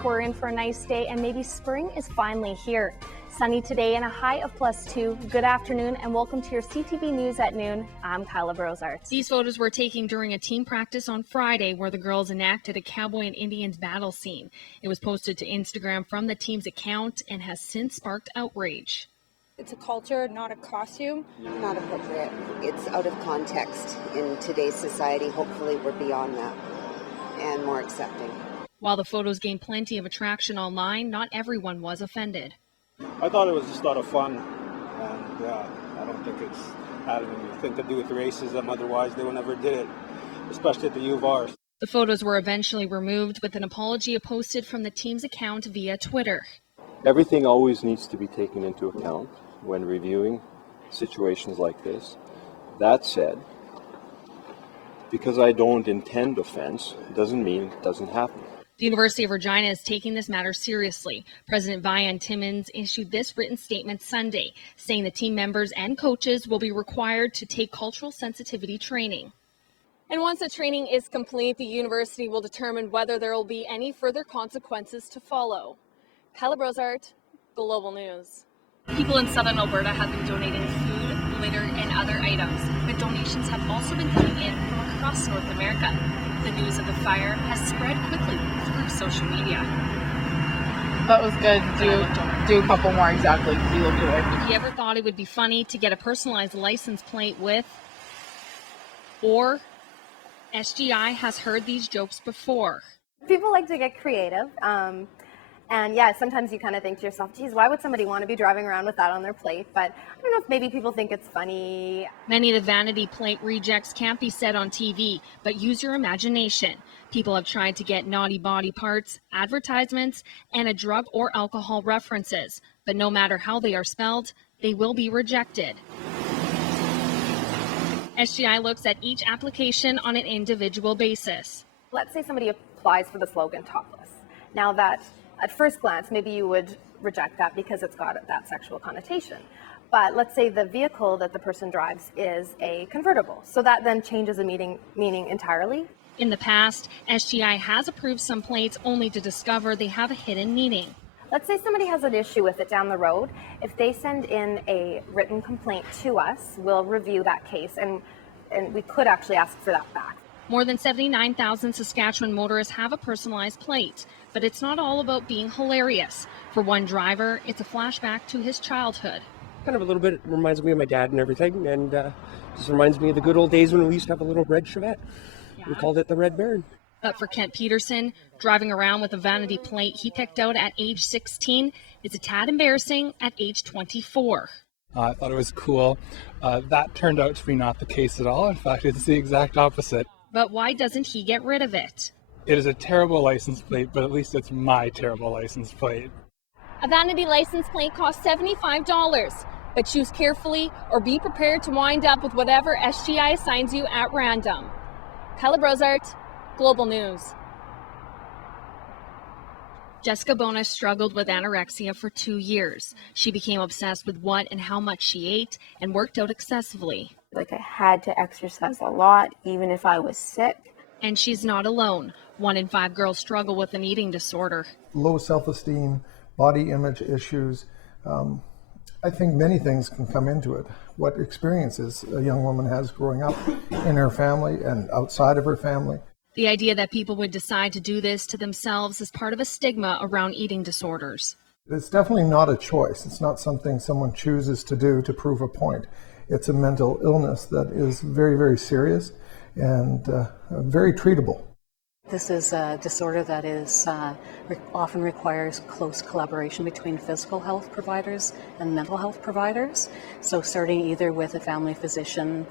like we're in for a nice day, and maybe spring is finally here. Sunny today and a high of +2. Good afternoon and welcome to your CTV News at noon. I'm Kyla Brosart. These photos were taken during a team practice on Friday where the girls enacted a cowboy and Indians battle scene. It was posted to Instagram from the team's account and has since sparked outrage. It's a culture, not a costume. Not appropriate. It's out of context in today's society. Hopefully we're beyond that and more accepting. While the photos gained plenty of attraction online, not everyone was offended. I thought it was just a lot of fun, and I don't think it's had anything to do with racism. Otherwise, they would never did it, especially at the U of R. The photos were eventually removed with an apology posted from the team's account via Twitter. Everything always needs to be taken into account when reviewing situations like this. That said, because I don't intend offense, doesn't mean it doesn't happen. The University of Regina is taking this matter seriously. President Vian Timmons issued this written statement Sunday, saying the team members and coaches will be required to take cultural sensitivity training. And once the training is complete, the university will determine whether there will be any further consequences to follow. Kyla Brosart, Global News. People in southern Alberta have been donating food, litter, and other items, but donations have also been coming in from across North America. The news of the fire has spread quickly through social media. That was good. Do a couple more exactly. You look good. If you ever thought it would be funny to get a personalized license plate with, or SGI has heard these jokes before. People like to get creative. And yeah, sometimes you kind of think to yourself, geez, why would somebody want to be driving around with that on their plate? But I don't know if maybe people think it's funny. Many of the vanity plate rejects can't be said on TV, but use your imagination. People have tried to get naughty body parts, advertisements, and a drug or alcohol references. But no matter how they are spelled, they will be rejected. SGI looks at each application on an individual basis. Let's say somebody applies for the slogan topless. Now that at first glance, maybe you would reject that because it's got that sexual connotation. But let's say the vehicle that the person drives is a convertible. So that then changes the meaning entirely. In the past, SGI has approved some plates only to discover they have a hidden meaning. Let's say somebody has an issue with it down the road. If they send in a written complaint to us, we'll review that case and we could actually ask for that back. More than 79,000 Saskatchewan motorists have a personalized plate, but it's not all about being hilarious. For one driver, it's a flashback to his childhood. Kind of a little bit reminds me of my dad and everything, and just reminds me of the good old days when we used to have a little red Chevette. Yeah. We called it the Red Baron. But for Kent Peterson, driving around with a vanity plate he picked out at age 16 is a tad embarrassing at age 24. I thought it was cool. That turned out to be not the case at all. In fact, it's the exact opposite. But why doesn't he get rid of it? It is a terrible license plate, but at least it's my terrible license plate. A vanity license plate costs $75, but choose carefully or be prepared to wind up with whatever SGI assigns you at random. Kyla Brosart, Global News. Jessica Bona struggled with anorexia for 2 years. She became obsessed with what and how much she ate and worked out excessively. Like I had to exercise a lot, even if I was sick. And she's not alone. 1 in 5 girls struggle with an eating disorder. Low self-esteem, body image issues. I think many things can come into it. What experiences a young woman has growing up in her family and outside of her family. The idea that people would decide to do this to themselves is part of a stigma around eating disorders. It's definitely not a choice. It's not something someone chooses to do to prove a point. It's a mental illness that is very, very serious and very treatable. This is a disorder that is often requires close collaboration between physical health providers and mental health providers. So starting either with a family physician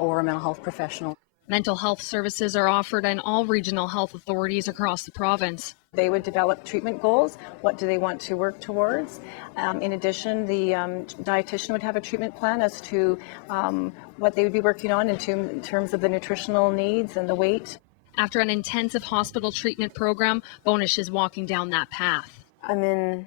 or a mental health professional. Mental health services are offered in all regional health authorities across the province. They would develop treatment goals. What do they want to work towards? In addition, the dietitian would have a treatment plan as to what they would be working on in terms of the nutritional needs and the weight. After an intensive hospital treatment program, Bonish is walking down that path. I'm in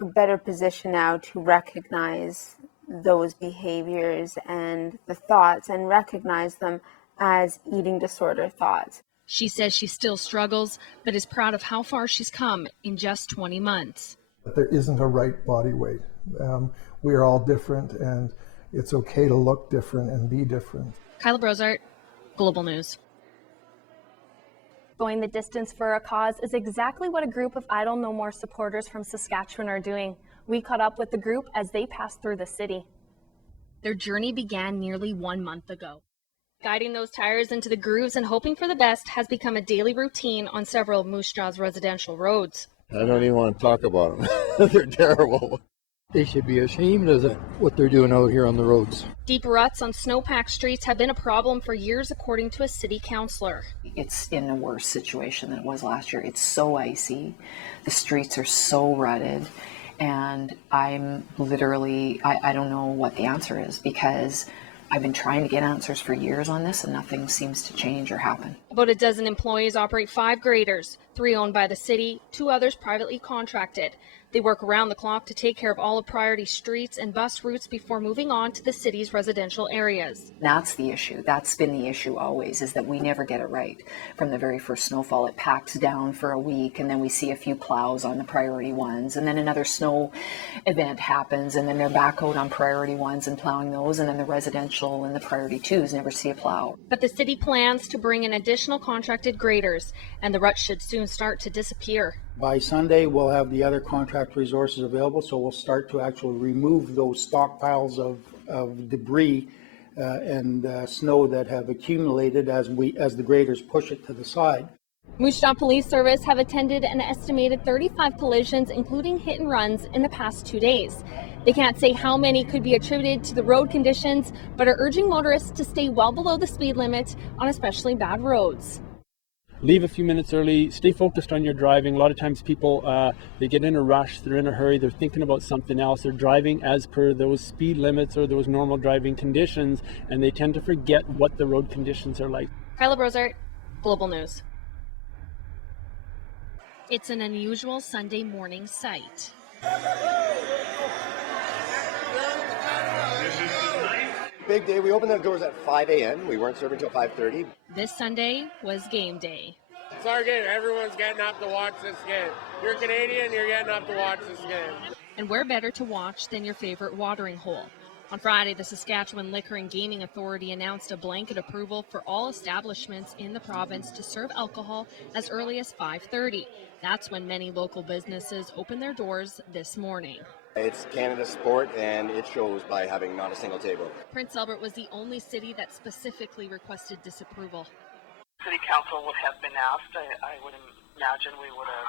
a better position now to recognize those behaviors and the thoughts and recognize them as eating disorder thoughts. She says she still struggles, but is proud of how far she's come in just 20 months. There isn't a right body weight. We are all different, and it's okay to look different and be different. Kyla Brozart, Global News. Going the distance for a cause is exactly what a group of Idle No More supporters from Saskatchewan are doing. We caught up with the group as they passed through the city. Their journey began nearly 1 month ago. Guiding those tires into the grooves and hoping for the best has become a daily routine on several of Moose Jaw's residential roads. I don't even want to talk about them. They're terrible. They should be ashamed of what they're doing out here on the roads. Deep ruts on snowpacked streets have been a problem for years, according to a city councillor. It's in a worse situation than it was last year. It's so icy. The streets are so rutted. And I'm literally, I don't know what the answer is, because I've been trying to get answers for years on this and nothing seems to change or happen. About a dozen employees operate 5 graders, 3 owned by the city, 2 others privately contracted. They work around the clock to take care of all of priority streets and bus routes before moving on to the city's residential areas. That's the issue. That's been the issue always, is that we never get it right. From the very first snowfall, it packs down for a week, and then we see a few plows on the priority ones, and then another snow event happens, and then they're back out on priority ones and plowing those, and then the residential and the priority twos never see a plow. But the city plans to bring in additional contracted graders, and the rut should soon start to disappear. By Sunday, we'll have the other contract resources available, so we'll start to actually remove those stockpiles of debris and snow that have accumulated as the graders push it to the side. Moose Jaw Police Service have attended an estimated 35 collisions, including hit and runs, in the past 2 days. They can't say how many could be attributed to the road conditions, but are urging motorists to stay well below the speed limit on especially bad roads. Leave a few minutes early, stay focused on your driving. A lot of times people, they get in a rush, they're in a hurry, they're thinking about something else, they're driving as per those speed limits or those normal driving conditions, and they tend to forget what the road conditions are like. Kyla Brozart, Global News. It's an unusual Sunday morning sight. Big day. We opened the doors at 5 a.m. We weren't serving until 5:30. This Sunday was game day. It's our game. Everyone's getting up to watch this game. You're Canadian, you're getting up to watch this game. And where better to watch than your favorite watering hole? On Friday, the Saskatchewan Liquor and Gaming Authority announced a blanket approval for all establishments in the province to serve alcohol as early as 5:30. That's when many local businesses opened their doors this morning. It's Canada's sport, and it shows by having not a single table. Prince Albert was the only city that specifically requested disapproval. City Council would have been asked. I would imagine we would have,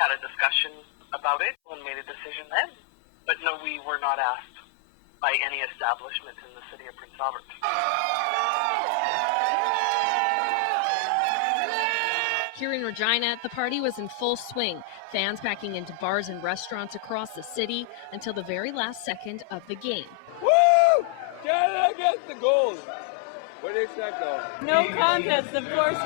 had a discussion about it and made a decision then. But no, we were not asked by any establishment in the city of Prince Albert. Here in Regina, the party was in full swing, fans packing into bars and restaurants across the city until the very last second of the game. Woo! Canada gets the gold! What do you expect, though? No contest, of course.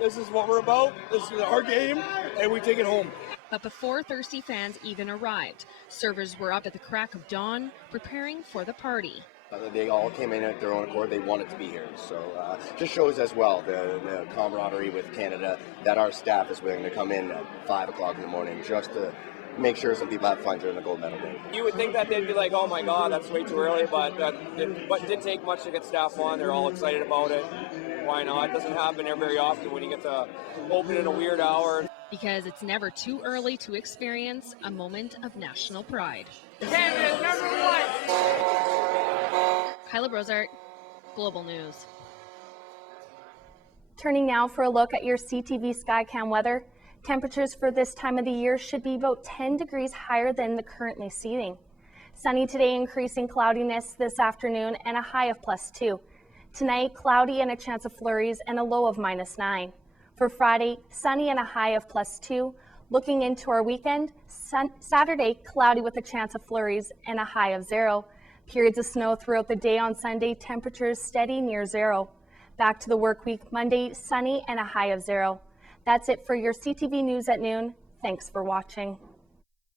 This is what we're about. This is our game, and we take it home. But before thirsty fans even arrived, servers were up at the crack of dawn, preparing for the party. They all came in at their own accord. They wanted to be here. So just shows as well the camaraderie with Canada that our staff is willing to come in at 5 o'clock in the morning just to make sure some people have fun during the gold medal day. You would think that they'd be like, oh my God, that's way too early, but it didn't take much to get staff on. They're all excited about it. Why not? It doesn't happen very often when you get to open in a weird hour. Because it's never too early to experience a moment of national pride. Canada's #1! Kyla Brozart, Global News. Turning now for a look at your CTV Skycam weather. Temperatures for this time of the year should be about 10 degrees higher than the currently seeing. Sunny today, increasing cloudiness this afternoon and a high of +2. Tonight, cloudy and a chance of flurries and a low of -9. For Friday, sunny and a high of +2. Looking into our weekend, Saturday, cloudy with a chance of flurries and a high of 0. Periods of snow throughout the day on Sunday, temperatures steady near 0. Back to the work week Monday, sunny and a high of 0. That's it for your CTV News at noon. Thanks for watching.